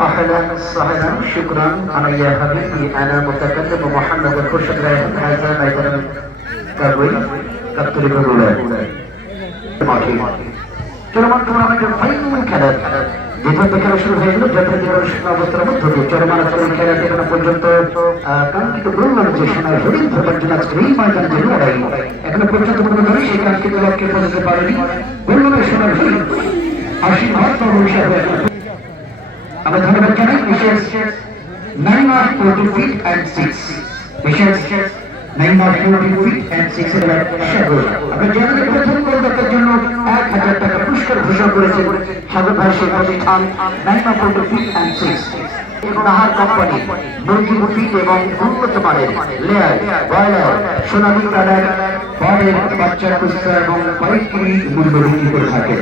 أهلا وسهلا شكرا أنا يا حبيبي أنا متكلم محمد الخرشد رايحين هذا ميدان كابوي كابتن بغولة চলমান টুর্নামেন্টের ফাইনাল খেলা যেখান থেকে খেলা শুরু হয়ে গেল জাতীয় দিবস অবস্থার মধ্য দিয়ে চলমান চলমান খেলাতে এখনো পর্যন্ত আহ, কাঙ্ক্ষিত গোল যে সোনার হরিণ ধরবার জন্য আজকের এই ময়দান যে লড়াই এখনো পর্যন্ত কোনো দলই সেই কাঙ্ক্ষিত লক্ষ্যে পৌঁছতে পারেনি গোল্লামের সোনার হরিণ আশীর্বাদ পাবো হিসাবে আমরা ধন্যবাদ জানাই বিশেষ নাইন আর ফোরটি ফিট অ্যান্ড সিক্স বিশেষ নাইন আর ফোরটি ফিট অ্যান্ড সিক্স এর আমরা জানাই প্রথম কলকাতার জন্য এক হাজার টাকা পুরস্কার ঘোষণা করেছে সাগর ভাই সেই প্রতিষ্ঠান আর ফোরটি ফিট অ্যান্ড সিক্স এবং আহার কোম্পানি মুরগি ফিট এবং উন্নত মানের লেয়ার ব্রয়লার সোনালী কালার বরের বাচ্চা কুস্তা এবং পাইকারি মূল্য বিক্রি করে থাকেন।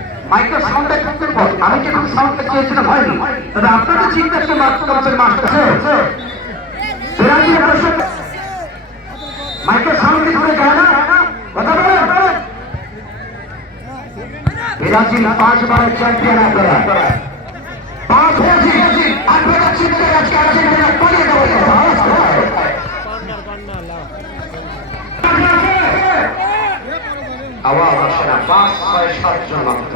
মাইকের সাউন্ডটা কিন্তু বল। আমি যখন সাউন্ডটা চেয়েছিলাম? হয়নি। তবে আপনাদের চিন্তাটা মাত্র করছেন মাস্টার। মাইকের সাউন্ড কি ধরে যায় না? কথা বলেন। বিরাজিল পাঁচবারের চ্যাম্পিয়ন আপনারা। পাঁচ হয়েছি আপনারা চিন্তা আজকে আজকে পালিয়ে দেবো আওয়াজ আসে না। পাঁচ ছয় সাতজন মাত্র।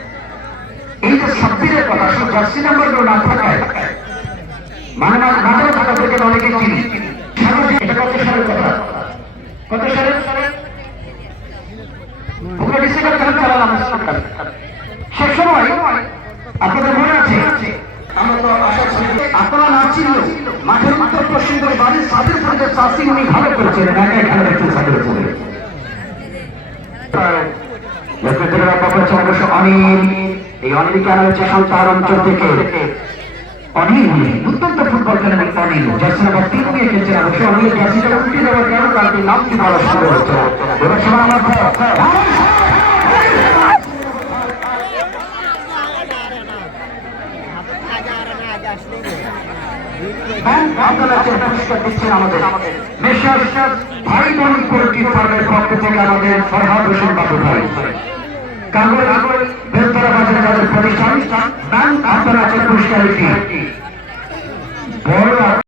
জার্সি নাম্বারগুলো না থাকায় মানে মাঝে মাঝে থাকা অনেকে চিনি এটা কত সালের কথা? কত সালের? কেন সে সময় আপনাদের মনে এই অনিল কেন হচ্ছে সন্তান অঞ্চল থেকে অনিল দুর্দান্ত ফুটবল খেলেন অনিল জার্সি নাম্বার তিন দিয়ে খেলছেন অবশ্য অনিল জার্সিটা উল্টে দেওয়ার কেন তার নাম কি বলা সম্ভব হচ্ছে এবার সময় আমার হ্যাঁ, আমাদের প্রতিষ্ঠান আপনারা আন্তর্জাতিক পুরস্কার